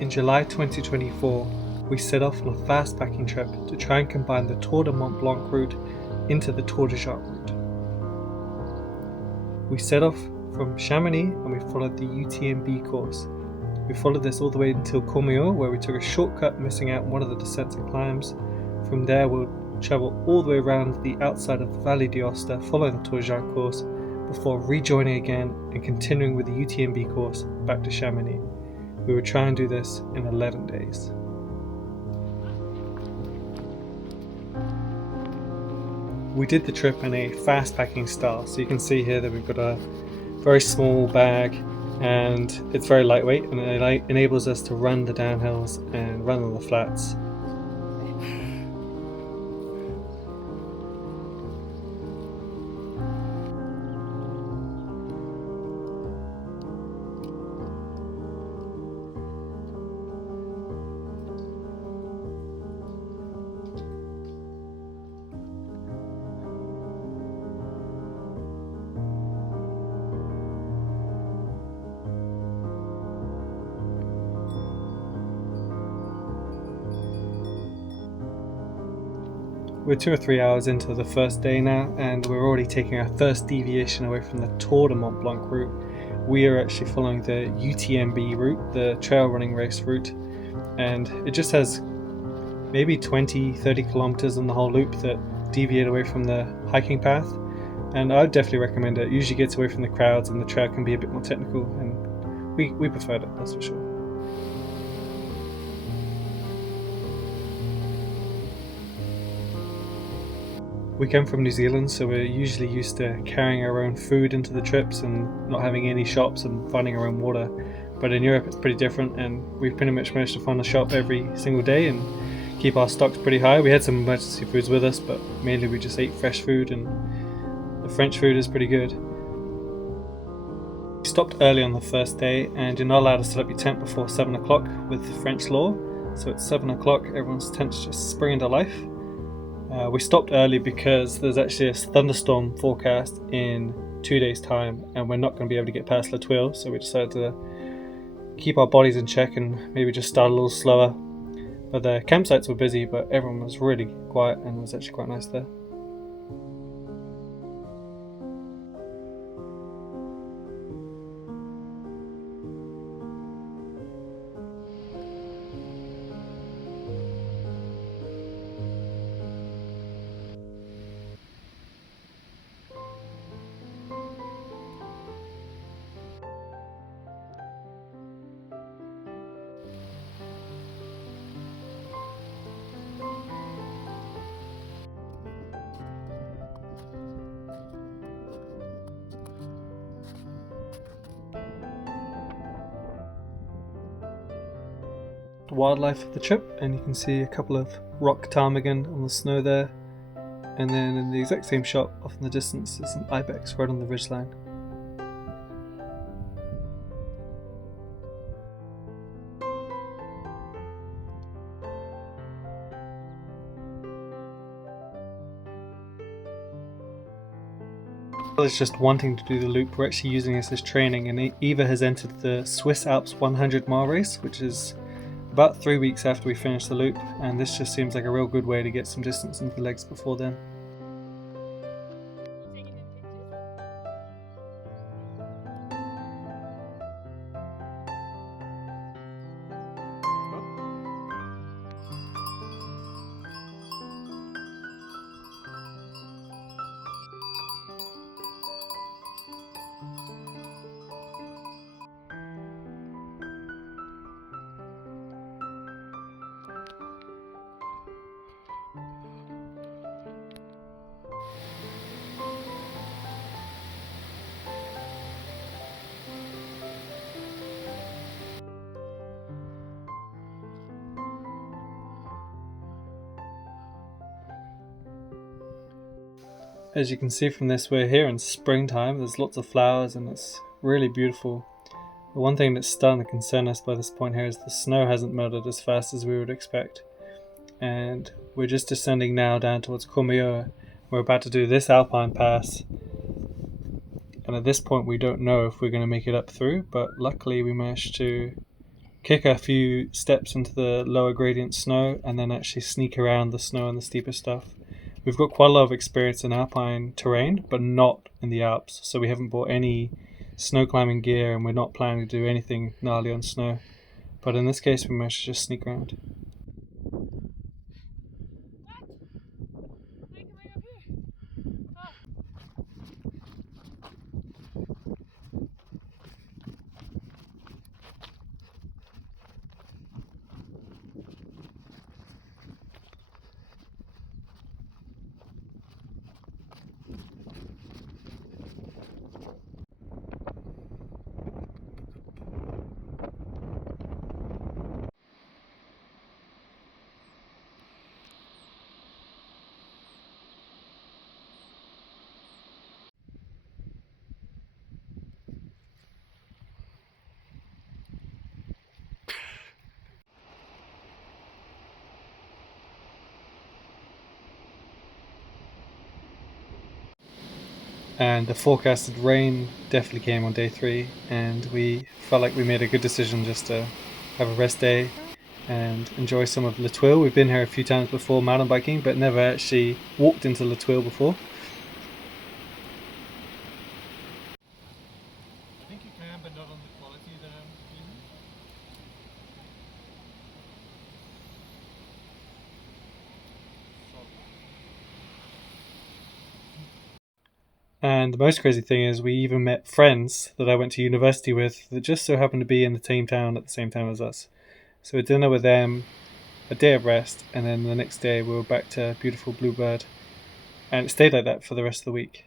In July 2024, we set off on a fast-packing trip to try and combine the Tor de Mont Blanc route into the Tor des Géants route. We set off from Chamonix and we followed the UTMB course. We followed this all the way until Courmayeur, where we took a shortcut, missing out one of the descents and climbs. From there we'll travel all the way around the outside of the Valley d'Aosta, following the Tor des Géants course, before rejoining again and continuing with the UTMB course back to Chamonix. We would try and do this in 11 days. We did the trip in a fast packing style, so you can see here that we've got a very small bag and it's very lightweight, and it enables us to run the downhills and run on the flats. We're 2 or 3 hours into the first day now, and we're already taking our first deviation away from the Tor de Mont Blanc route. We are actually following the UTMB route, the trail running race route, and it just has maybe 20-30 kilometers on the whole loop that deviate away from the hiking path, and I would definitely recommend it. It usually gets away from the crowds and the trail can be a bit more technical, and we preferred it, that's for sure. We come from New Zealand, so we're usually used to carrying our own food into the trips and not having any shops and finding our own water. But in Europe it's pretty different, and we've pretty much managed to find a shop every single day and keep our stocks pretty high. We had some emergency foods with us, but mainly we just ate fresh food, and the French food is pretty good. We stopped early on the first day, and you're not allowed to set up your tent before 7 o'clock with French law. So at 7 o'clock everyone's tents just spring into life. We stopped early because there's actually a thunderstorm forecast in 2 days' time, and we're not going to be able to get past La Tuile, so we decided to keep our bodies in check and maybe just start a little slower. But the campsites were busy, but everyone was really quiet, and it was actually quite nice there. The wildlife of the trip, and you can see a couple of rock ptarmigan on the snow there, and then in the exact same shot off in the distance is an ibex right on the ridgeline. Is just wanting to do the loop. We're actually using this as training, and Eva has entered the Swiss Alps 100 mile race, which is about 3 weeks after we finish the loop, and this just seems like a real good way to get some distance into the legs before then. As you can see from this, we're here in springtime. There's lots of flowers and it's really beautiful. The one thing that's starting to concern us by this point here is the snow hasn't melted as fast as we would expect. And we're just descending now down towards Courmayeur. We're about to do this Alpine pass. And at this point we don't know if we're going to make it up through, but luckily we managed to kick a few steps into the lower gradient snow and then actually sneak around the snow and the steeper stuff. We've got quite a lot of experience in alpine terrain, but not in the Alps, so we haven't bought any snow climbing gear and we're not planning to do anything gnarly on snow. But in this case, we managed to just sneak around. And the forecasted rain definitely came on day 3, and we felt like we made a good decision just to have a rest day and enjoy some of La Tuile. We've been here a few times before mountain biking, but never actually walked into La Tuile before. I think you can, but not on the quality that I'm using. And the most crazy thing is we even met friends that I went to university with that just so happened to be in the same town at the same time as us. So we had dinner with them, a day of rest, and then the next day we were back to beautiful Bluebird. And it stayed like that for the rest of the week.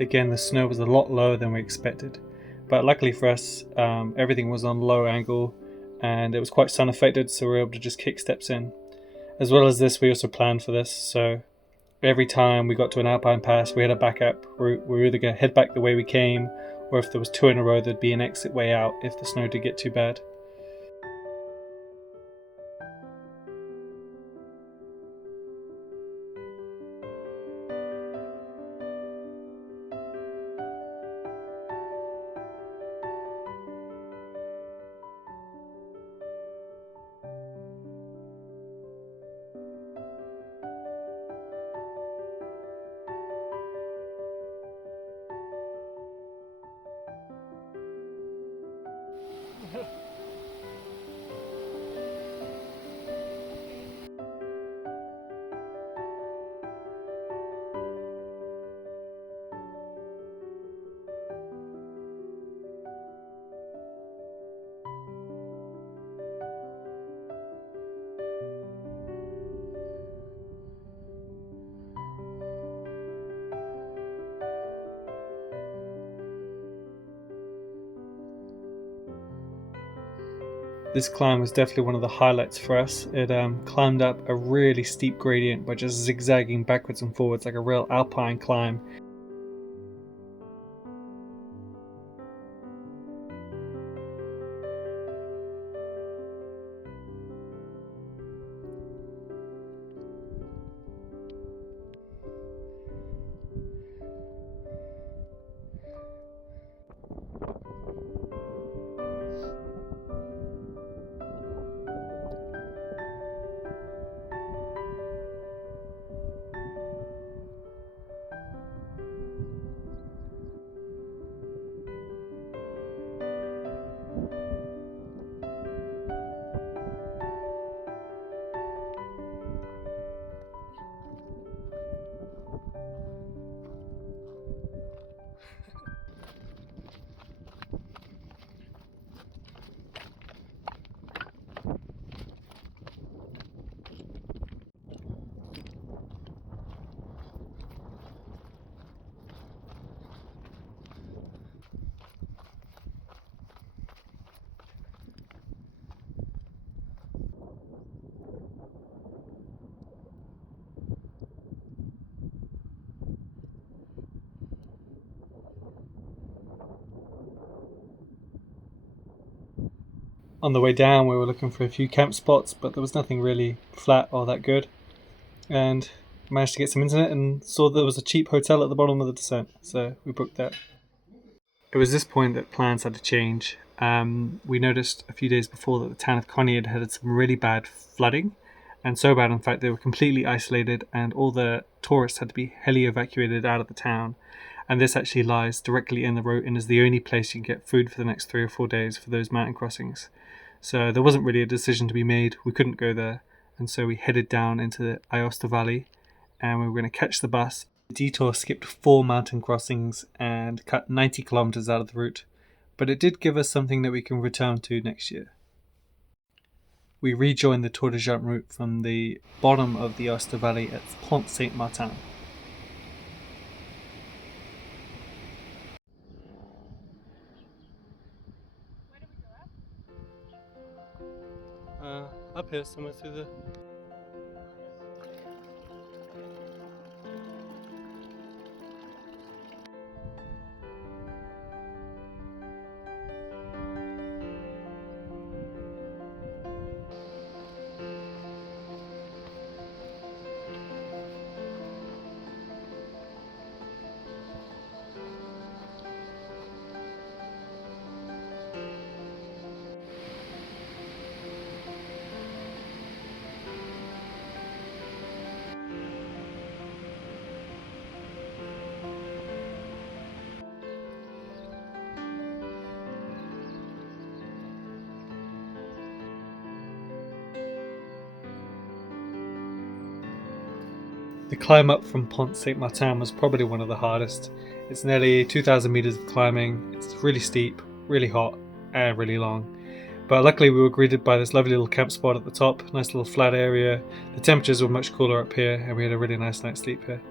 Again, the snow was a lot lower than we expected, but luckily for us, everything was on low angle and it was quite sun affected, so we were able to just kick steps in. As well as this, we also planned for this, so every time we got to an alpine pass, we had a backup route. We were either going to head back the way we came, or if there was 2 in a row, there'd be an exit way out if the snow did get too bad. This climb was definitely one of the highlights for us. It climbed up a really steep gradient by just zigzagging backwards and forwards like a real alpine climb. On the way down we were looking for a few camp spots, but there was nothing really flat or that good, and managed to get some internet and saw there was a cheap hotel at the bottom of the descent, so we booked that. It was this point that plans had to change. We noticed a few days before that the town of Coney had had some really bad flooding, and so bad in fact they were completely isolated and all the tourists had to be heli evacuated out of the town. And this actually lies directly in the road and is the only place you can get food for the next 3 or 4 days for those mountain crossings. So there wasn't really a decision to be made. We couldn't go there, and so we headed down into the Aosta Valley, and we were going to catch the bus. The detour skipped 4 mountain crossings and cut 90 kilometers out of the route, but it did give us something that we can return to next year. We rejoined the Tor Des Géants route from the bottom of the Aosta Valley at Pont Saint-Martin. Up here somewhere through the... The climb up from Pont Saint-Martin was probably one of the hardest. It's nearly 2,000 meters of climbing. It's really steep, really hot, and really long. But luckily we were greeted by this lovely little camp spot at the top, nice little flat area. The temperatures were much cooler up here and we had a really nice night's sleep here.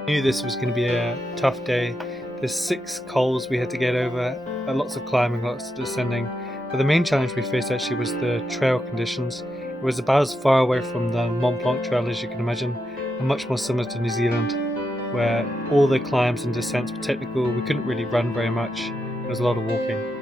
I knew this was going to be a tough day. There's 6 cols we had to get over, lots of climbing, lots of descending. But the main challenge we faced actually was the trail conditions. It was about as far away from the Mont Blanc trail as you can imagine, and much more similar to New Zealand, where all the climbs and descents were technical. We couldn't really run very much. There was a lot of walking.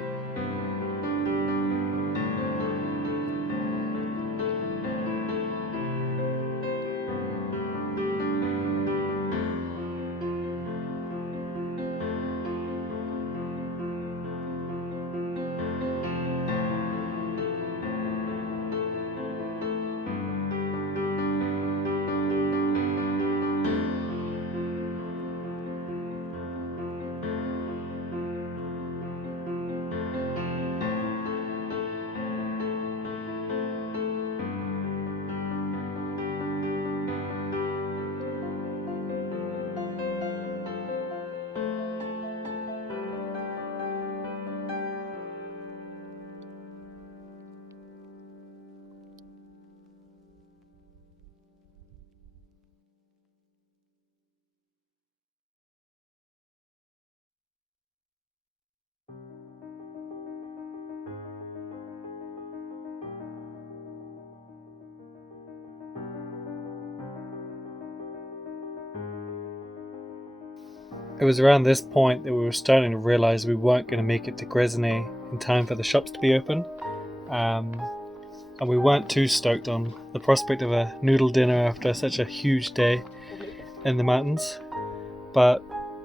It was around this point that we were starting to realise we weren't going to make it to Gresnay in time for the shops to be open. And we weren't too stoked on the prospect of a noodle dinner after such a huge day in the mountains. But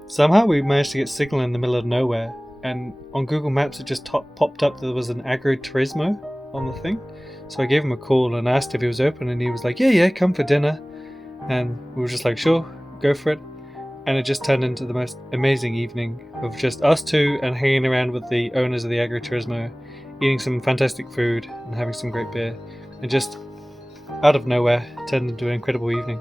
somehow we managed to get signal in the middle of nowhere, and on Google Maps it just popped up that there was an agroturismo on the thing. So I gave him a call and asked if he was open, and he was like, yeah, come for dinner. And we were just like, sure, go for it. And it just turned into the most amazing evening of just us two and hanging around with the owners of the agriturismo, eating some fantastic food and having some great beer. And just out of nowhere, turned into an incredible evening.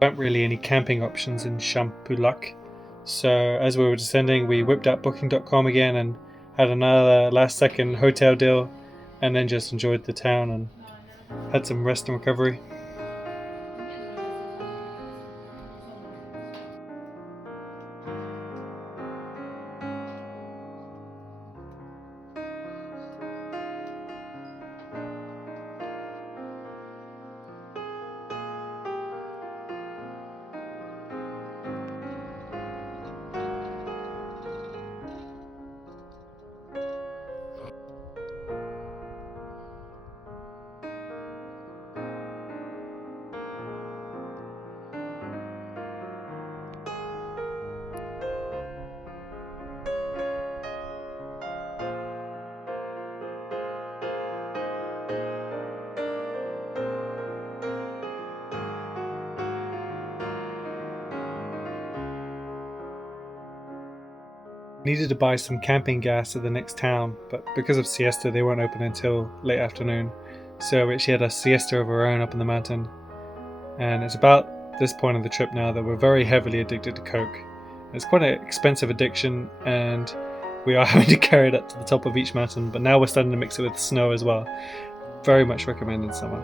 There weren't really any camping options in Champulac. So as we were descending, we whipped out booking.com again and had another last second hotel deal, and then just enjoyed the town and had some rest and recovery. Needed to buy some camping gas at the next town, but because of siesta they weren't open until late afternoon, so we actually had a siesta of our own up in the mountain. And it's about this point of the trip now that we're very heavily addicted to Coke. It's quite an expensive addiction, and we are having to carry it up to the top of each mountain, but now we're starting to mix it with snow as well. Very much recommend in summer.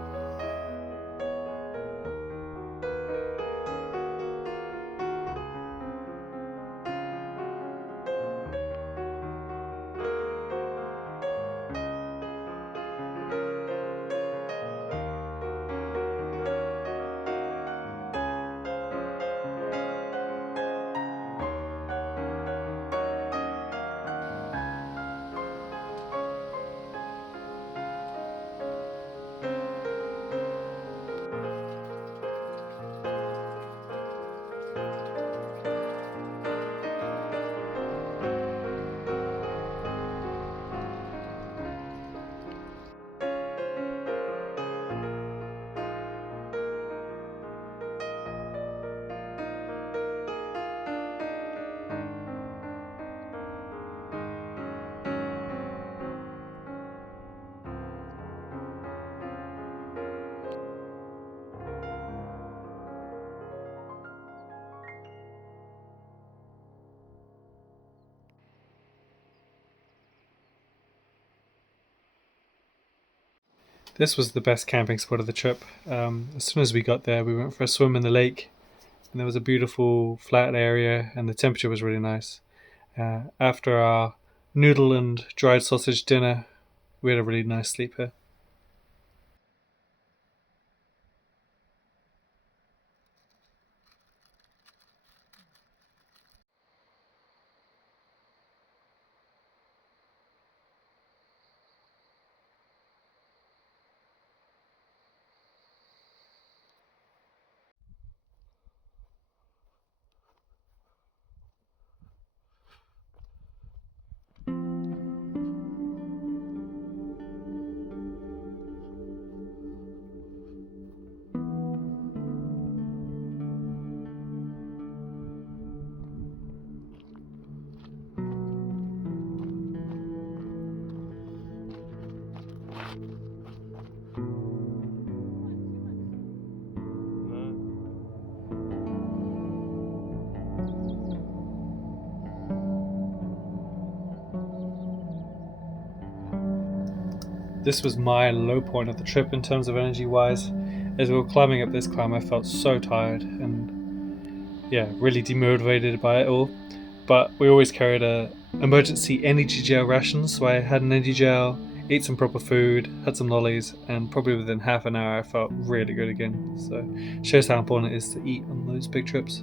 This was the best camping spot of the trip. As soon as we got there, we went for a swim in the lake, and there was a beautiful flat area, and the temperature was really nice. After our noodle and dried sausage dinner, we had a really nice sleep here. this was my low point of the trip in terms of energy wise. As we were climbing up this climb, I felt so tired and really demotivated by it all. But we always carried a emergency energy gel rations, so I had an energy gel, ate some proper food, had some lollies, and probably within half an hour I felt really good again. So shows how important it is to eat on those big trips.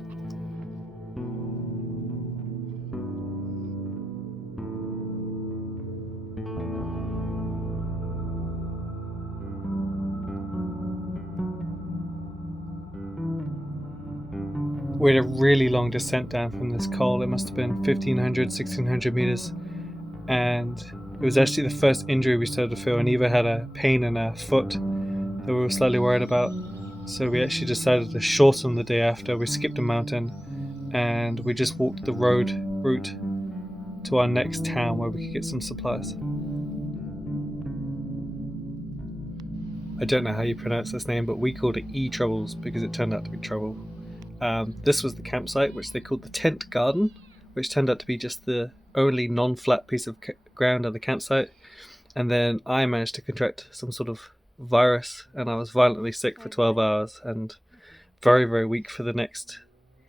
We had a really long descent down from this col. It must have been 1500, 1600 meters, and it was actually the first injury we started to feel, and Eva had a pain in her foot that we were slightly worried about. So we actually decided to shorten the day after. We skipped a mountain and we just walked the road route to our next town where we could get some supplies. I don't know how you pronounce this name, but we called it E-Troubles because it turned out to be trouble. This was the campsite, which they called the tent garden, which turned out to be just the only non-flat piece of ground at the campsite. And then I managed to contract some sort of virus, and I was violently sick for 12 hours and very, very weak for the next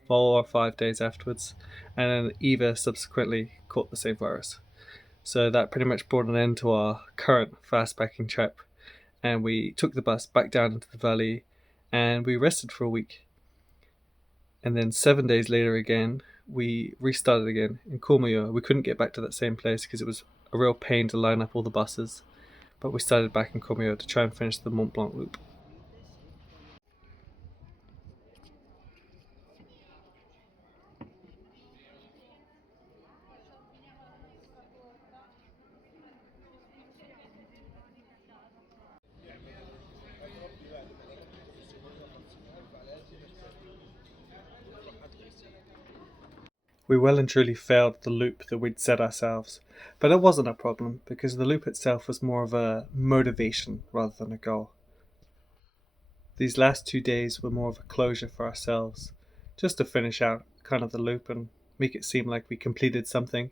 4 or 5 days afterwards. And then Eva subsequently caught the same virus. So that pretty much brought an end to our current fastpacking trip. And we took the bus back down into the valley and we rested for a week. And then 7 days later again, we restarted again in Courmayeur. We couldn't get back to that same place because it was a real pain to line up all the buses. But we started back in Courmayeur to try and finish the Mont Blanc loop. We well and truly failed the loop that we'd set ourselves, but it wasn't a problem because the loop itself was more of a motivation rather than a goal. These last 2 days were more of a closure for ourselves, just to finish out kind of the loop and make it seem like we completed something.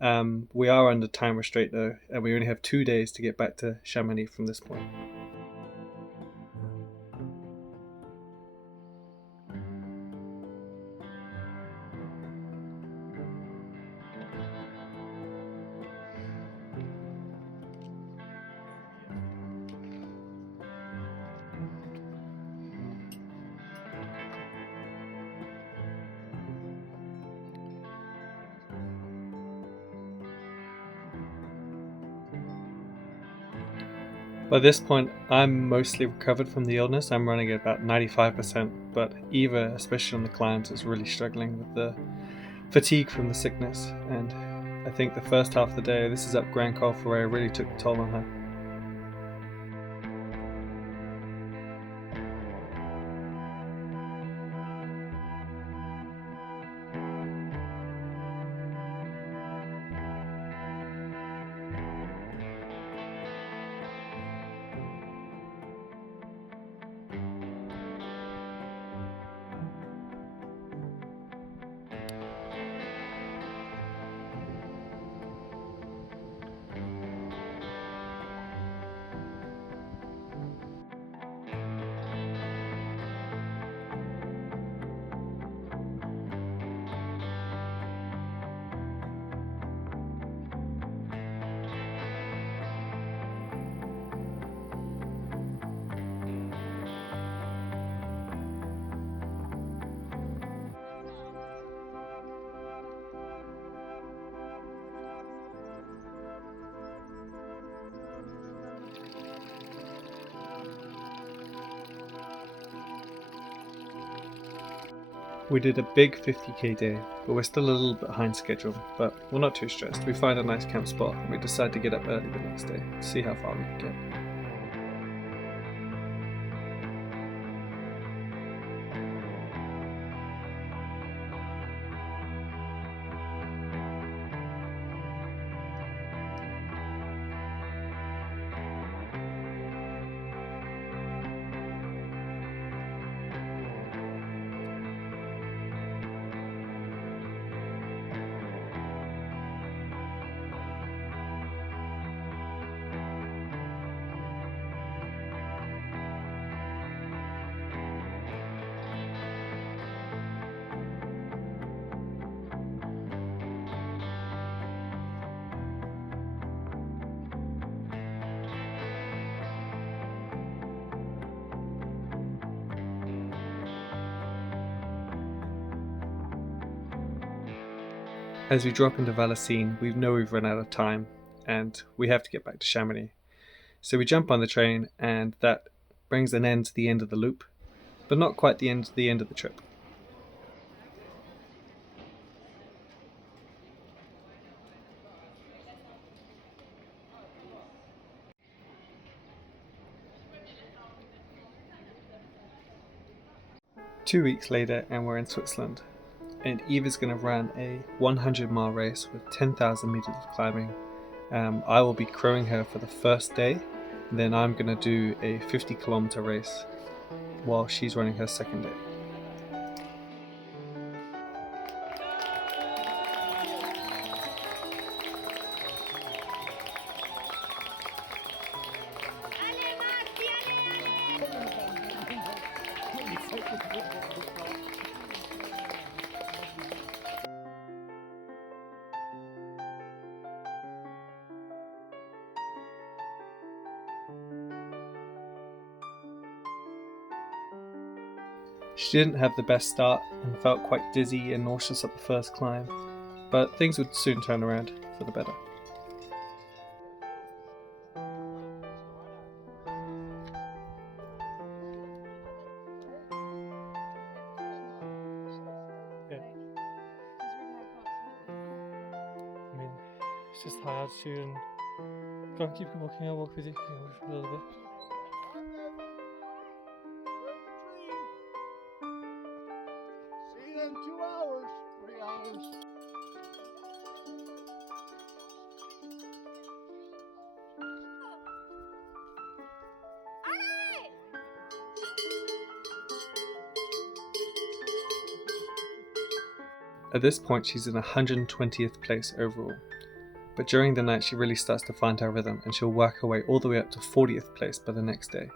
We are under time restraint though, and we only have 2 days to get back to Chamonix from this point. By this point, I'm mostly recovered from the illness. I'm running at about 95%, but Eva, especially on the climbs, is really struggling with the fatigue from the sickness. And I think the first half of the day, this is up Grand Col Ferret, really took a toll on her. We did a big 50k day, but we're still a little bit behind schedule, but we're not too stressed. We find a nice camp spot and we decide to get up early the next day to see how far we can get. As we drop into Vallecine, we know we've run out of time and we have to get back to Chamonix. So we jump on the train, and that brings an end to the end of the loop, but not quite the end of the trip. Two weeks later, and we're in Switzerland, and Eve is going to run a 100-mile race with 10,000 meters of climbing. I will be crowing her for the first day, and then I'm going to do a 50-kilometer race while she's running her second day. She didn't have the best start and felt quite dizzy and nauseous at the first climb, but things would soon turn around for the better. I mean, it's just high altitude and go on, keep walking, I'll walk with you a little bit. See you in 2 hours, 3 hours. At this point, she's in 120th place overall. But during the night, she really starts to find her rhythm, and she'll work her way all the way up to 40th place by the next day.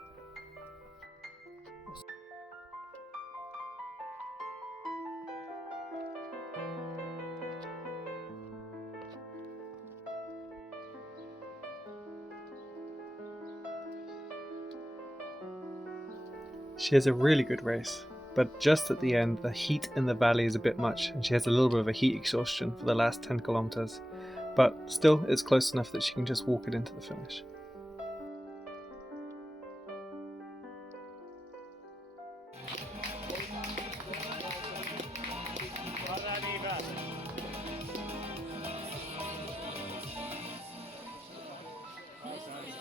She has a really good race, but just at the end, the heat in the valley is a bit much, and she has a little bit of a heat exhaustion for the last 10 kilometers. But still, it's close enough that she can just walk it into the finish.